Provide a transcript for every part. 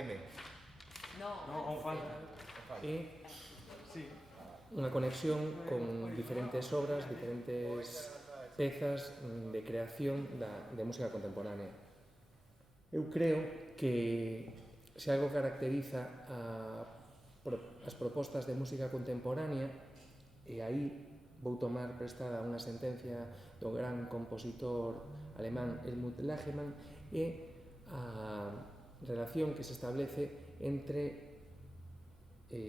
M. Non falta. E Sí. unha conexión con diferentes obras, diferentes pezas de creación de música contemporánea. Eu creo que se algo caracteriza as propostas de música contemporánea, e aí vou tomar prestada unha sentencia do gran compositor alemán Helmut Lagemann, é a relación que se establece entre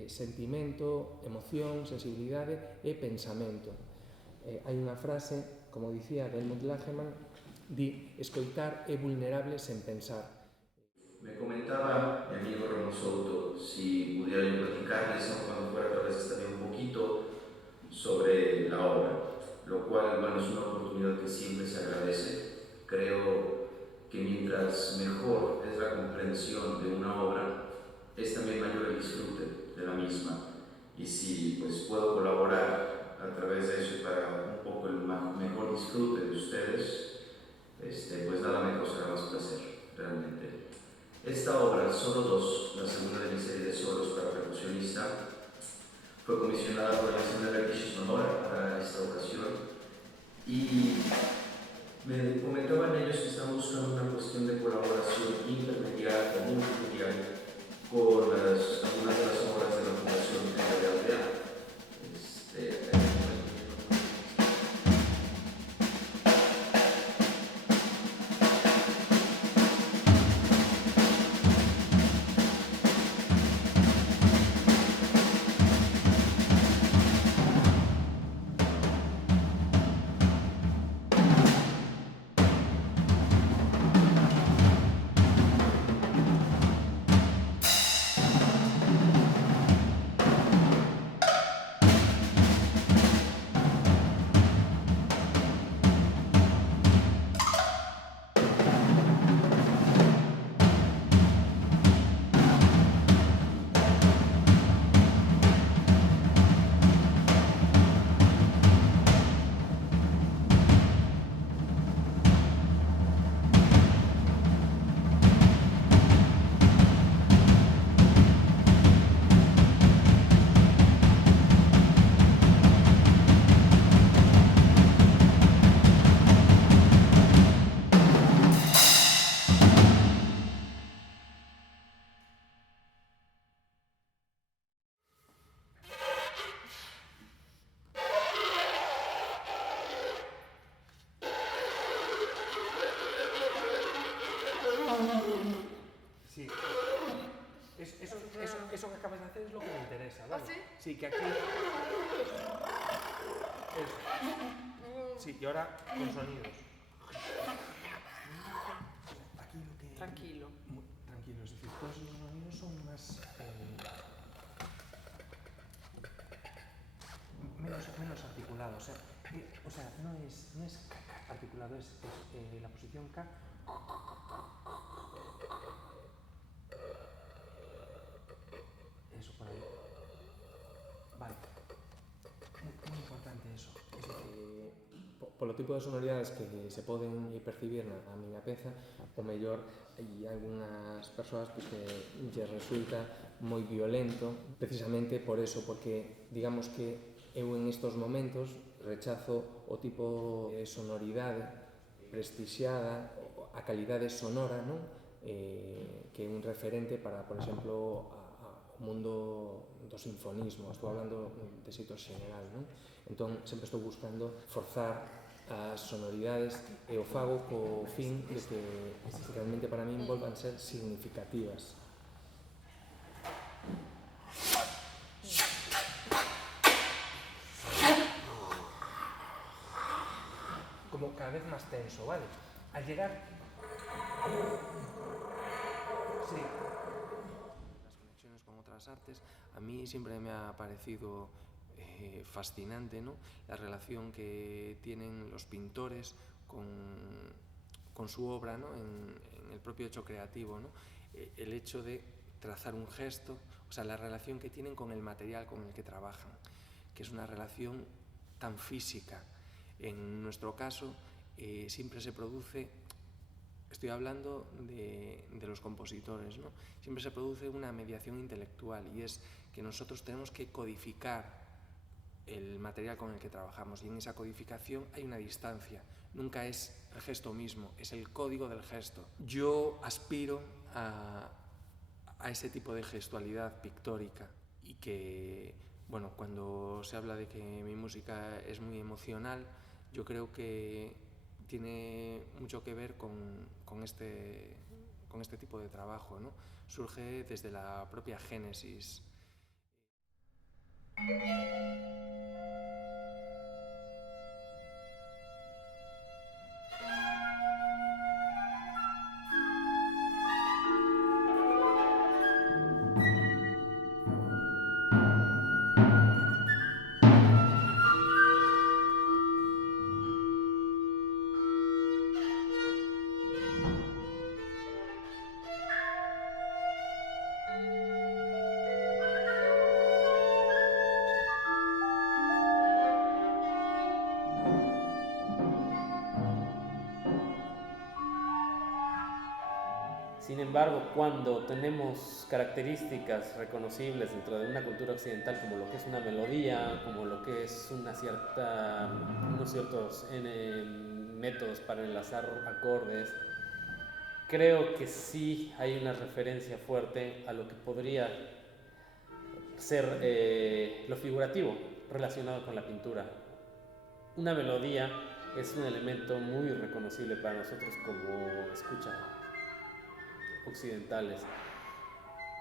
sentimento, emoción, sensibilidade e pensamento. Hai unha frase, como dicía, de Helmut Lagemann, di: escoitar é vulnerable sen pensar. Me comentaba mi amigo Ramón Souto si pudiera yo platicarles, aun cuando fuera tal vez estaría un poquito, sobre la obra, lo cual, bueno, es una oportunidad que siempre se agradece. Creo que mientras mejor es la comprensión de una obra, es también mayor el disfrute de la misma. Y si pues puedo colaborar a través de eso para un poco el mejor disfrute de ustedes, pues nada me causará más placer, realmente. Esta obra, Solo 2, la segunda de mi serie de solos para percusionista, fue comisionada por la Nacional Artists Sonora para esta ocasión y me comentaban ellos que están buscando una cuestión de colaboración intermediaria o multimedial con algunas de las obras de la Fundación de Aldea. Sí. Eso que acabas de hacer es lo que me interesa, ¿vale? ¿Ah, sí? Sí, que aquí... Eso. Sí, y ahora con sonidos. Aquí lo que... Tranquilo. Tranquilo, es decir, todos los sonidos son más... menos articulados. O sea, no es articulado, es la posición K. Eso por ahí. Vale. Muy importante eso. Es decir, polo tipo de sonoridades que se poden percibir na miña peza, o mellor hai algunhas persoas que lle resulta moi violento, precisamente por eso, porque digamos que eu en estos momentos rechazo o tipo de sonoridade prestixiada, a calidade sonora, non? Que é un referente para, por exemplo, o mundo do sinfonismo. Estou hablando de xeito xeneral, non? Entón, sempre estou buscando forzar as sonoridades e o fago co fin de que realmente para min volvan ser significativas. Como cada vez máis tenso, ¿vale? Al llegar... Sí. Las conexiones con otras artes, a mí siempre me ha parecido fascinante, ¿no? La relación que tienen los pintores con su obra, ¿no? En el propio hecho creativo, ¿no? El hecho de trazar un gesto, o sea, la relación que tienen con el material con el que trabajan, que es una relación tan física. En nuestro caso, siempre se produce Estoy hablando de los compositores, ¿no? Siempre se produce una mediación intelectual y es que nosotros tenemos que codificar el material con el que trabajamos, y en esa codificación hay una distancia, nunca es el gesto mismo, es el código del gesto. Yo aspiro a ese tipo de gestualidad pictórica, y que, bueno, cuando se habla de que mi música es muy emocional, yo creo que tiene mucho que ver con este tipo de trabajo, ¿no? Surge desde la propia génesis. Sin embargo, cuando tenemos características reconocibles dentro de una cultura occidental, como lo que es una melodía, como lo que es unos ciertos métodos para enlazar acordes, creo que sí hay una referencia fuerte a lo que podría ser lo figurativo relacionado con la pintura. Una melodía es un elemento muy reconocible para nosotros como escucha occidentales.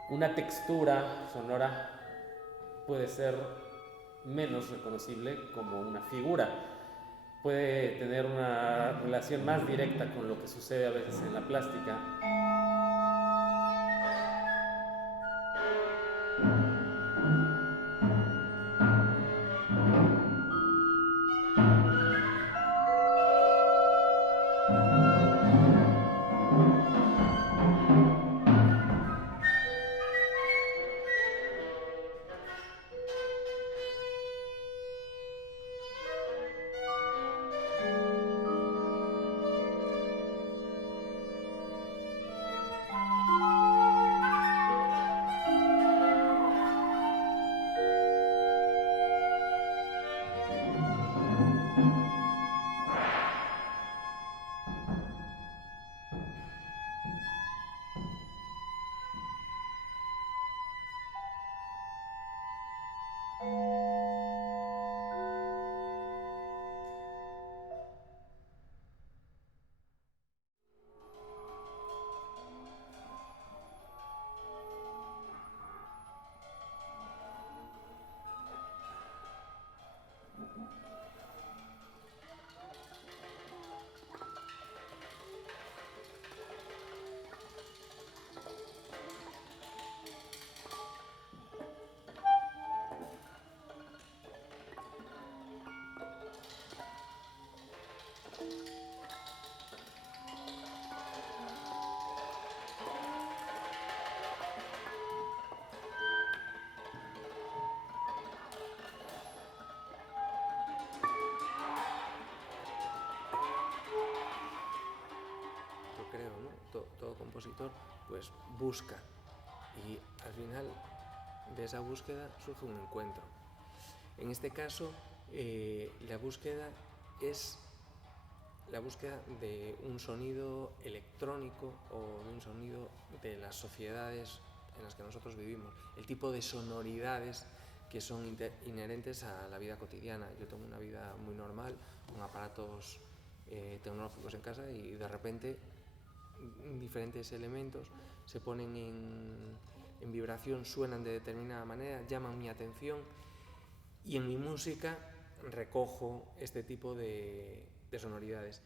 Una textura sonora puede ser menos reconocible como una figura. Puede tener una relación más directa con lo que sucede a veces en la plástica. Creo, ¿no? Todo compositor pues busca, y al final de esa búsqueda surge un encuentro. En este caso, la búsqueda es la búsqueda de un sonido electrónico o de un sonido de las sociedades en las que nosotros vivimos, el tipo de sonoridades que son inherentes a la vida cotidiana. Yo tengo una vida muy normal, con aparatos tecnológicos en casa, y de repente diferentes elementos se ponen en vibración, suenan de determinada manera, llaman mi atención, y en mi música recojo este tipo de sonoridades.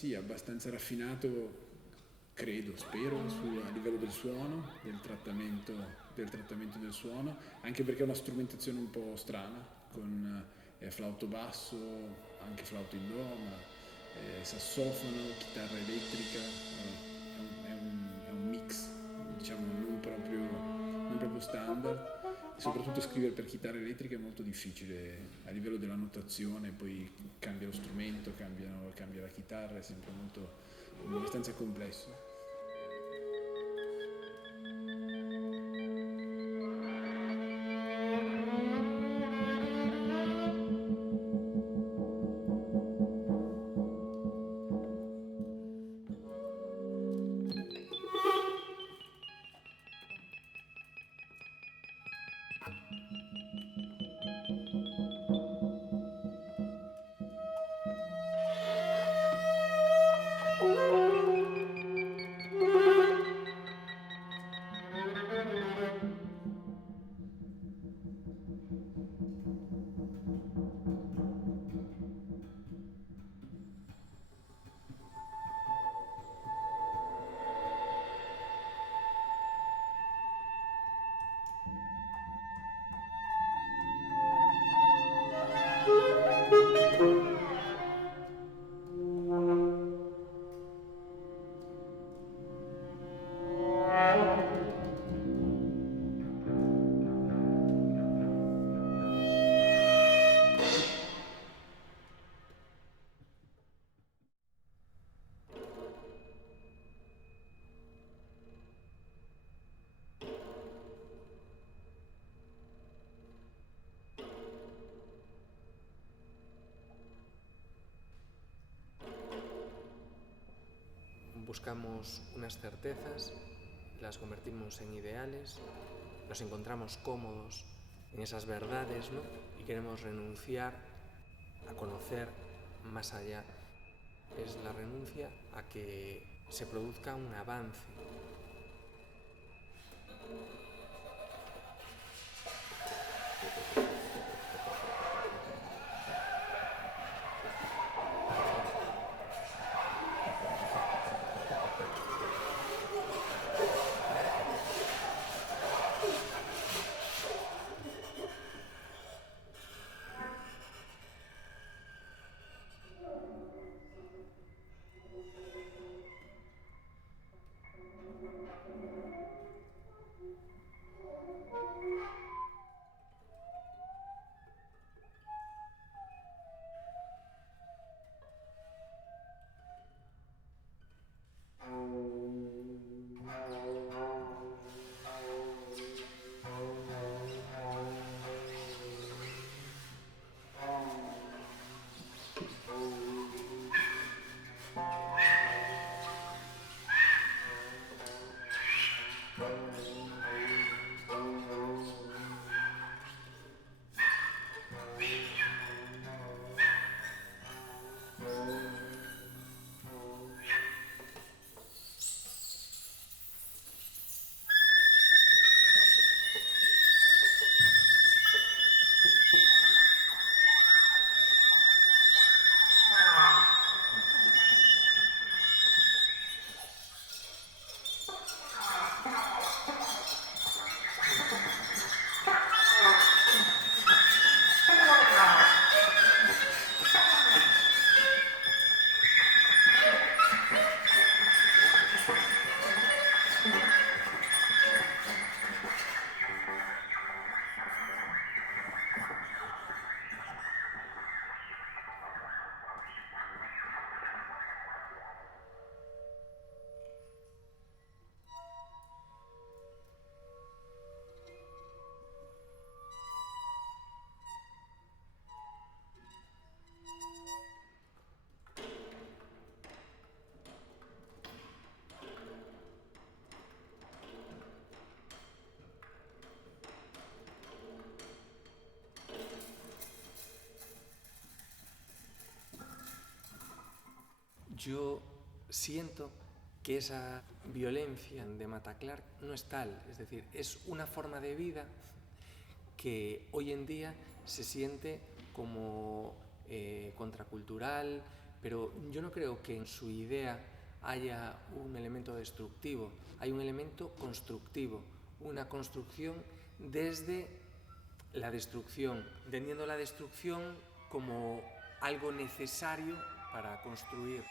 sì, abbastanza raffinato, credo, spero, a livello del suono, del trattamento del suono, anche perché è una strumentazione un po' strana, con flauto basso, anche flauto in do, ma sassofono, chitarra elettrica, è un mix, diciamo, non proprio standard. E soprattutto scrivere per chitarra elettrica è molto difficile a livello della notazione, poi cambia lo strumento, cambia la chitarra, è sempre abbastanza complesso. Buscamos unas certezas, las convertimos en ideales, nos encontramos cómodos en esas verdades, ¿no? Y queremos renunciar a conocer más allá. Es la renuncia a que se produzca un avance. Yo siento que esa violencia de Mataclark no es tal, es decir, es una forma de vida que hoy en día se siente como contracultural, pero yo no creo que en su idea haya un elemento destructivo, hay un elemento constructivo, una construcción desde la destrucción, entendiendo la destrucción como algo necesario para construir.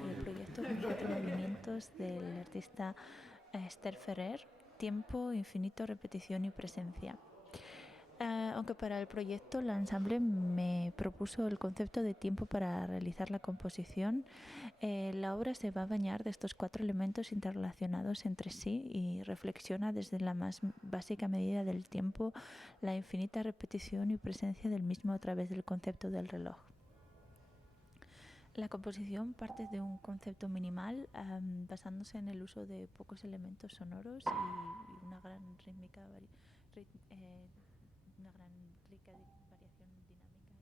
El proyecto con 4 movimientos del artista Esther Ferrer, tiempo, infinito, repetición y presencia. Aunque para el proyecto el ensamble me propuso el concepto de tiempo para realizar la composición, la obra se va a bañar de estos 4 elementos interrelacionados entre sí y reflexiona desde la más básica medida del tiempo, la infinita repetición y presencia del mismo a través del concepto del reloj. La composición parte de un concepto minimal, basándose en el uso de pocos elementos sonoros y una gran rítmica, una gran rica variación dinámica y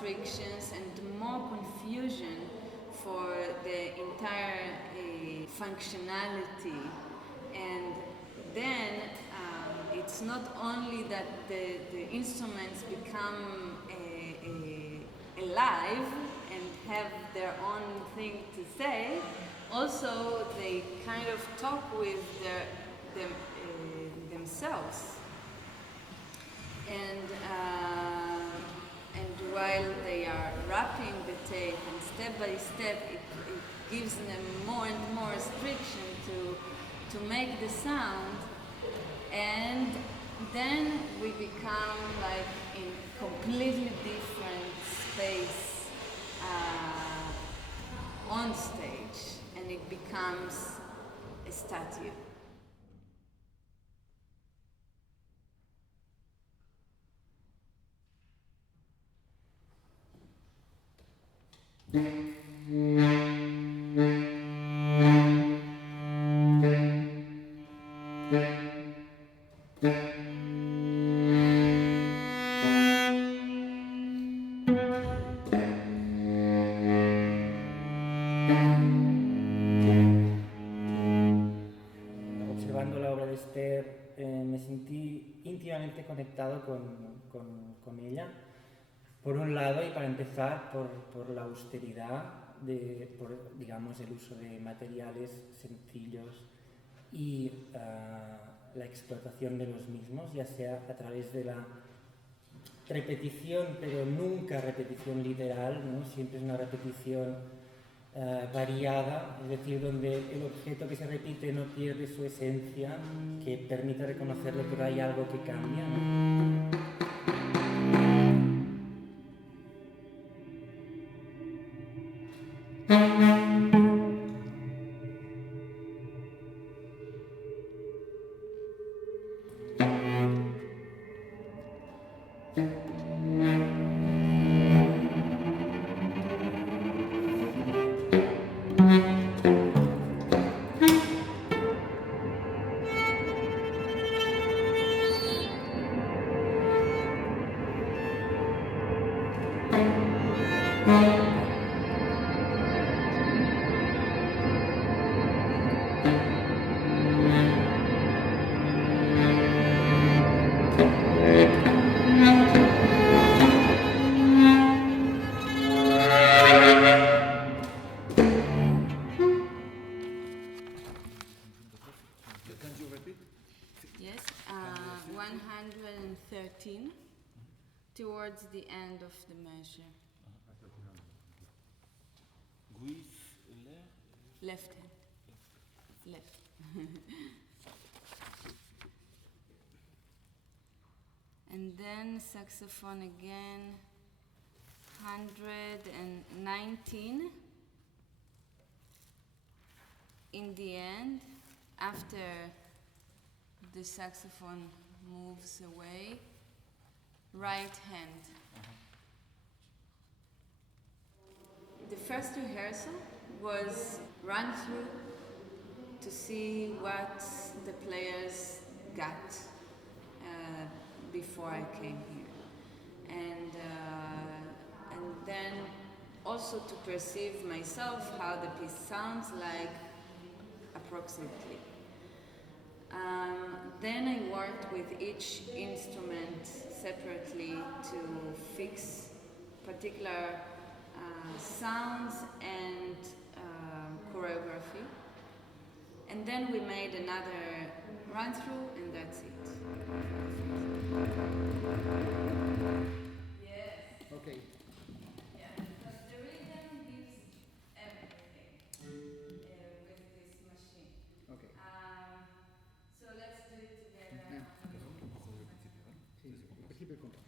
restrictions and more confusion for the entire functionality. And then it's not only that the instruments become alive and have their own thing to say, also they kind of talk with themselves. And while they are wrapping the tape, and step by step it gives them more and more restriction to make the sound, and then we become like in completely different space on stage, and it becomes a statue. Observando la obra de Esther, me sentí íntimamente conectado con ella. Por un lado, y para empezar, por la austeridad, por digamos, el uso de materiales sencillos y la explotación de los mismos, ya sea a través de la repetición, pero nunca repetición literal, ¿no? Siempre es una repetición variada, es decir, donde el objeto que se repite no pierde su esencia, que permite reconocerlo, pero hay algo que cambia, ¿no? Yes, 113 towards the end of the measure. Left hand. Left. And then saxophone again, 119. In the end, after the saxophone moves away, right hand. The first rehearsal was run through to see what the players got before I came here, and then also to perceive myself how the piece sounds like approximately. Then I worked with each instrument separately to fix particular sounds and choreography. And then we made another run through, and that's it. Yes. Okay. Yeah, because the rhythm gives everything with this machine. Okay. So let's do it together. Sí, principio y contra.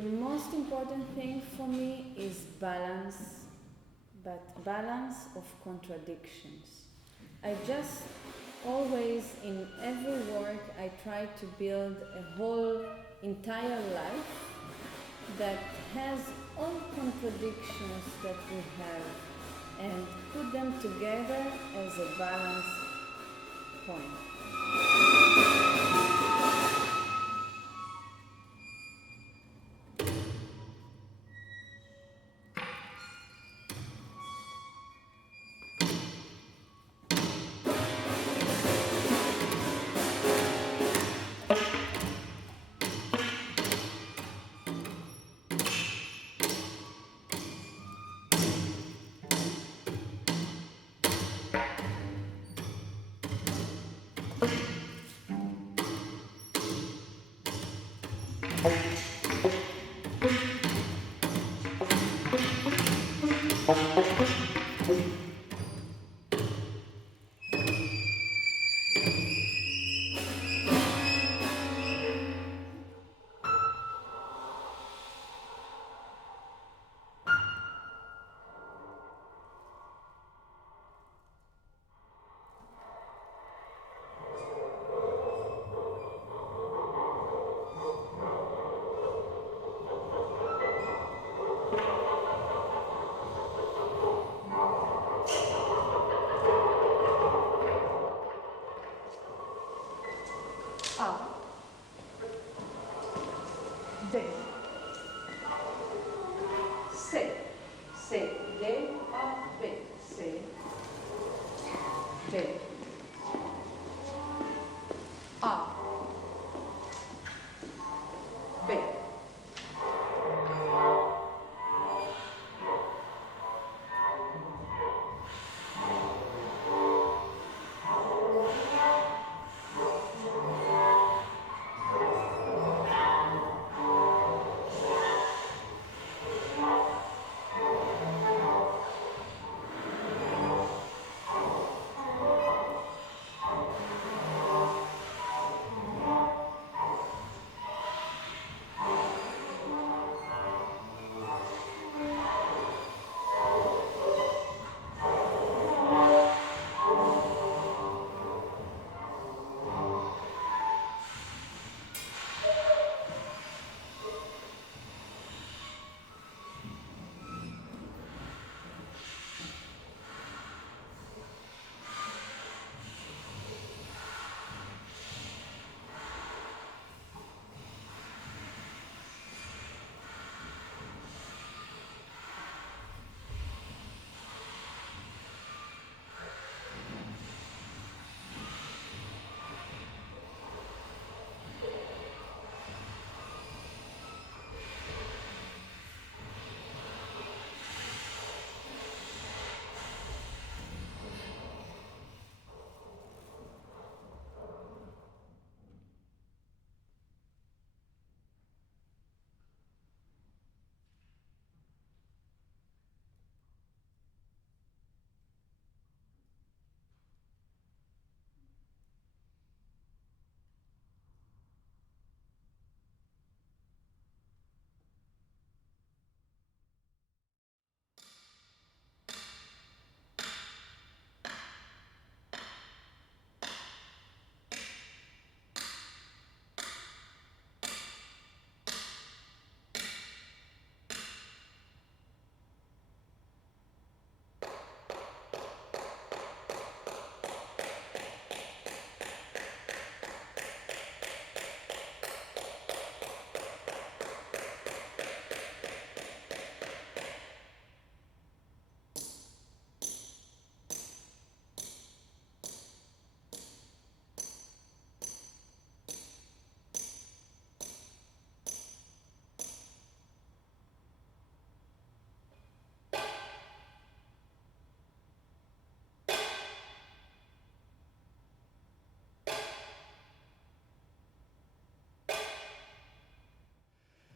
the most important thing for me is balance, but balance of contradictions. I just always, in every work, I try to build a whole entire life that has all contradictions that we have and put them together as a balance point.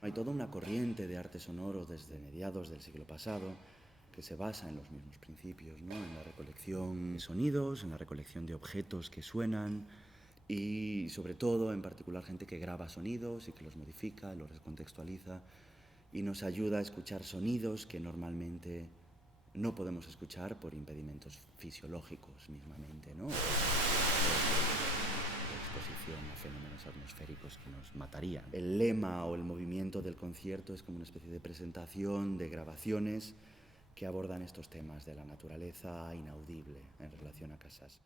Hay toda una corriente de arte sonoro desde mediados del siglo pasado que se basa en los mismos principios, ¿no? En la recolección de sonidos, en la recolección de objetos que suenan y sobre todo, en particular, gente que graba sonidos y que los modifica, los recontextualiza y nos ayuda a escuchar sonidos que normalmente no podemos escuchar por impedimentos fisiológicos mismamente, ¿no? Exposición a fenómenos atmosféricos que nos matarían. El lema o el movimiento del concierto es como una especie de presentación de grabaciones que abordan estos temas de la naturaleza inaudible en relación a casas.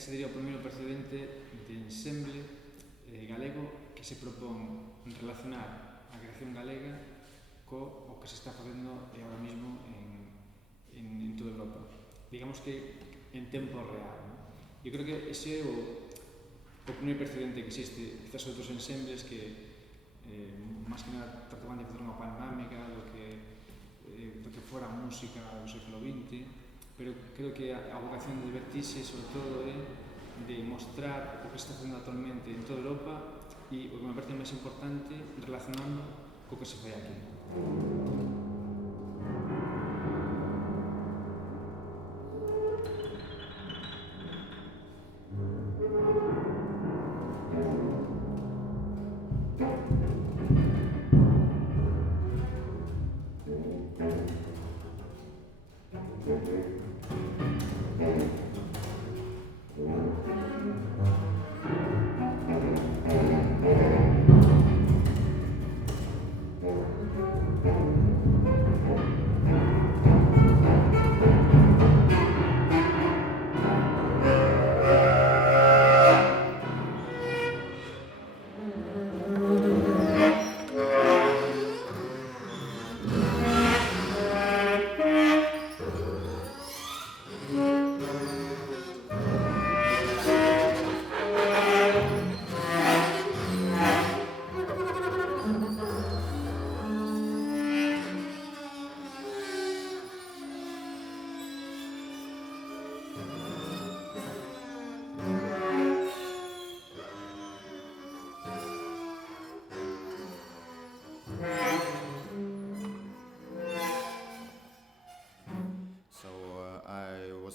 ese sería o primeiro precedente de ensemble galego que se propón relacionar a creación galega co o que se está facendo agora mesmo en toda Europa. Digamos que en tempo real. ¿No? Eu creo que ese é o primer precedente que existe, quizás outros ensembles que máis que nada trataban de facer unha panorámica do que fora a música do século XX, pero creo que a vocación de divertirse sobre todo é de mostrar o que está facendo actualmente en toda Europa e o que me parece máis importante relacionando co que se fai aquí.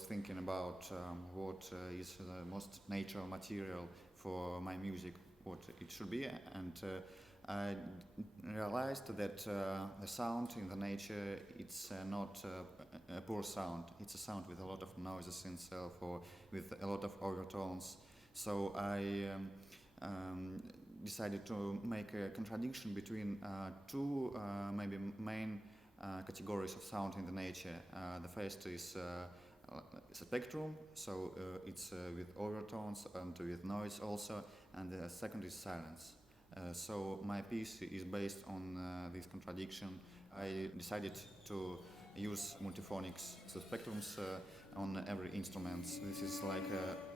Thinking about what is the most natural material for my music, what it should be, and I realized that the sound in the nature, it's not a poor sound, it's a sound with a lot of noises in itself or with a lot of overtones. So I decided to make a contradiction between two maybe main categories of sound in the nature. The first is spectrum, so it's with overtones and with noise also, and the second is silence. So my piece is based on this contradiction. I decided to use multiphonics, so spectrums on every instrument. This is like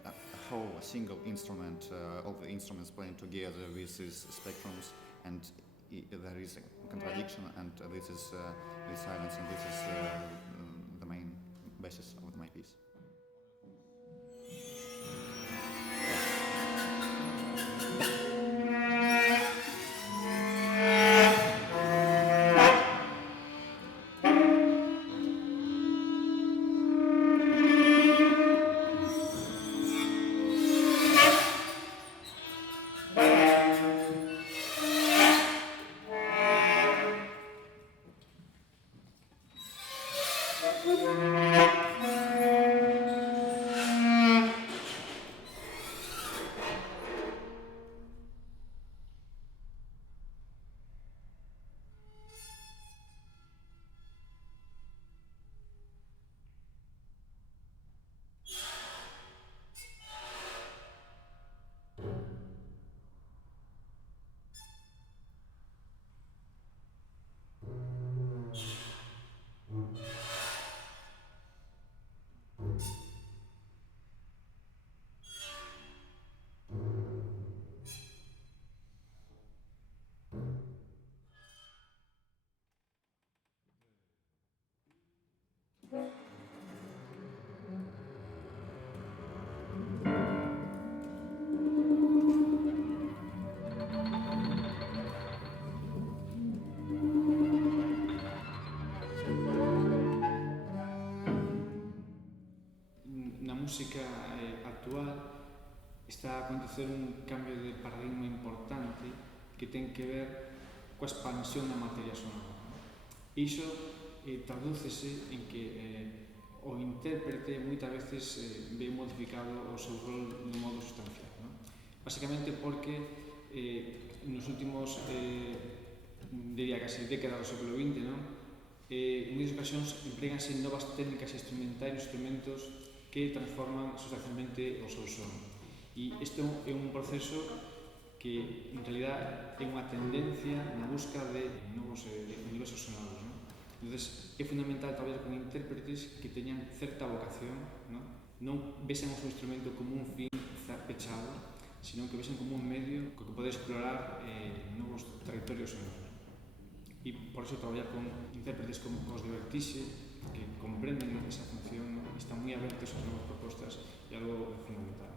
a whole single instrument, all the instruments playing together with these spectrums, and there is a contradiction, and this is the silence, and this is the main basis of my piece. Música actual está a acontecer un cambio de paradigma importante que ten que ver coa expansión da materia sonora. Iso tradúcese en que o intérprete moitas veces ve modificado o seu rol de modo sustancial. Básicamente porque nos últimos diría casi décadas do século XX, en moitas ocasións empréganse novas técnicas instrumentais, instrumentos que transforman sustancialmente o seu son. E isto é un proceso que, en realidad, é unha tendencia na busca de novos universos sonoros. Entón, é fundamental traballar con intérpretes que teñan certa vocación, non vesen o seu instrumento como un fin pechado, sino que vexan como un medio co que pode explorar novos territorios sonoros. E por iso traballar con intérpretes como os de Vertixe, que comprenden esa función, están moi abertos ás novas propostas, e algo fundamental.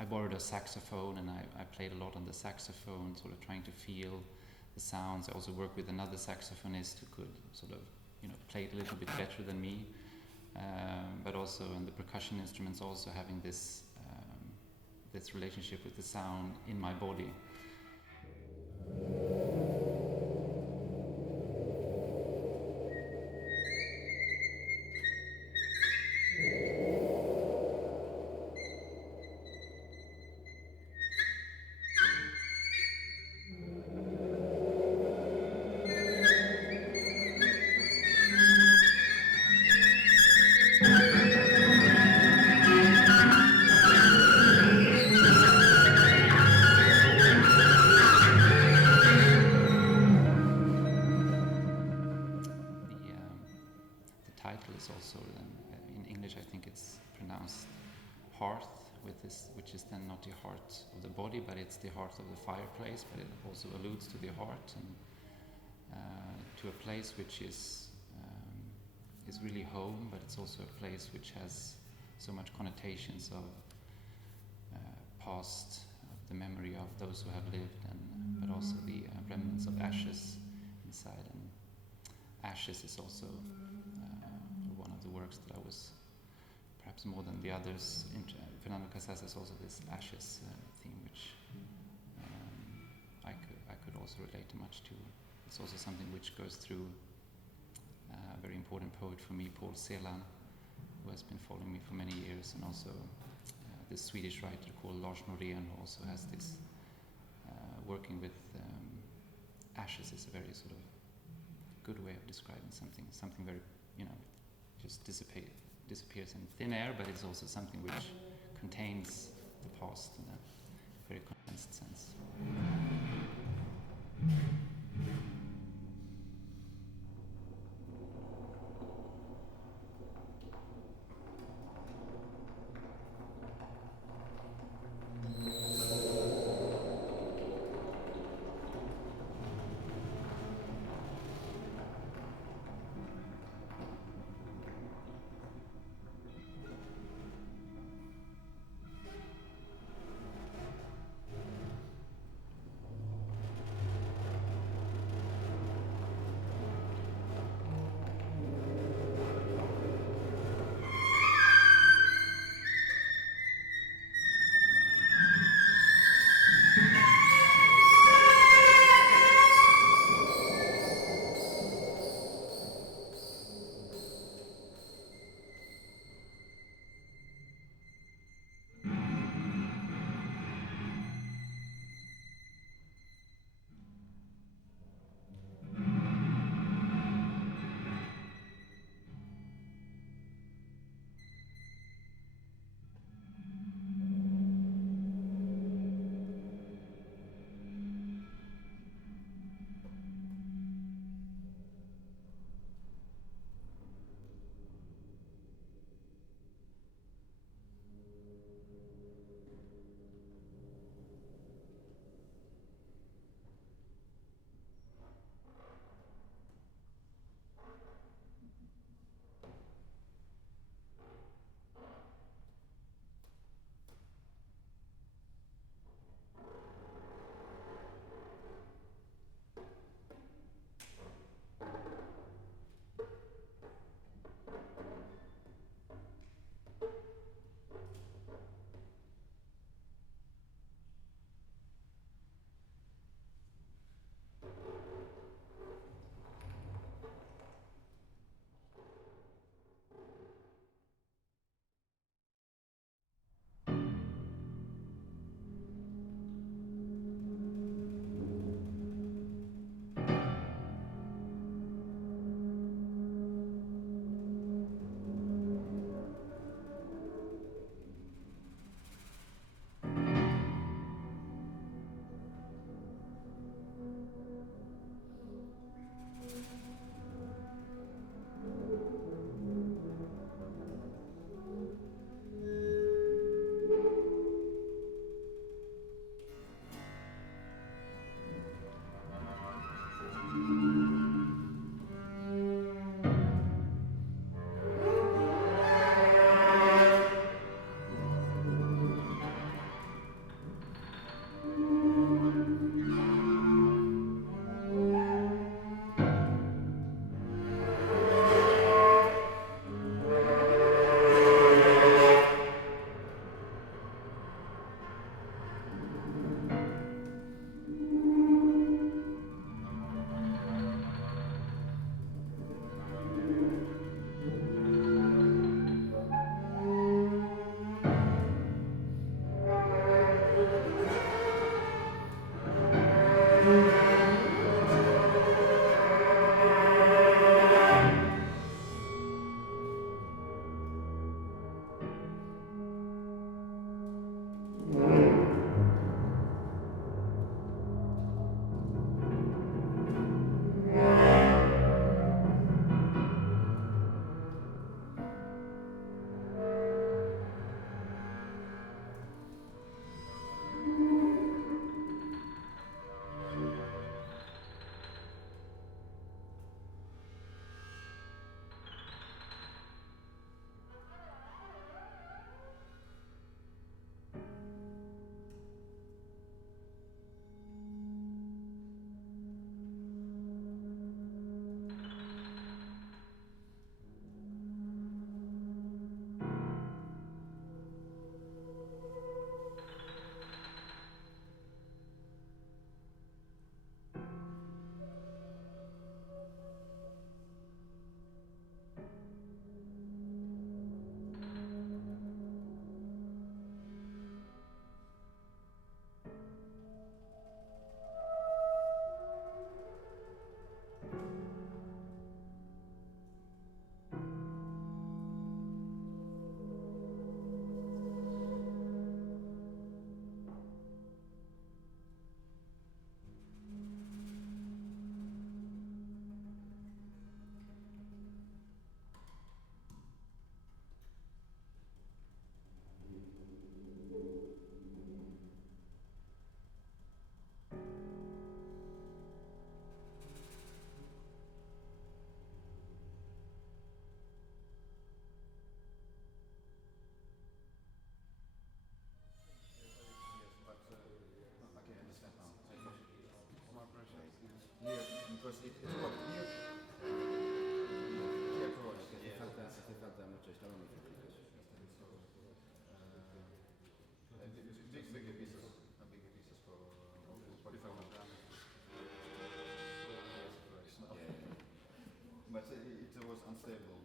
I borrowed a saxophone and I played a lot on the saxophone, sort of trying to feel the sounds. I also worked with another saxophonist who could sort of, play it a little bit better than me. But also in the percussion instruments, also having this relationship with the sound in my body. Which is then not the heart of the body, but it's the heart of the fireplace, but it also alludes to the heart and to a place which is really home, but it's also a place which has so much connotations of past, the memory of those who have lived, but also the remnants of ashes inside. And ashes is also one of the works that I was, perhaps more than the others, Fernando Casas has also this ashes theme, which I could also relate much to. It's also something which goes through a very important poet for me, Paul Celan, who has been following me for many years, and also this Swedish writer called Lars Norén, who also has this working with ashes is a very sort of good way of describing something very, just disappears in thin air, but it's also something which contains the past in a very condensed sense. Because it's what here. Here across. Hace falta mucho. Estaba muy fácil. Bigger pieces for 45 grams. But it was unstable.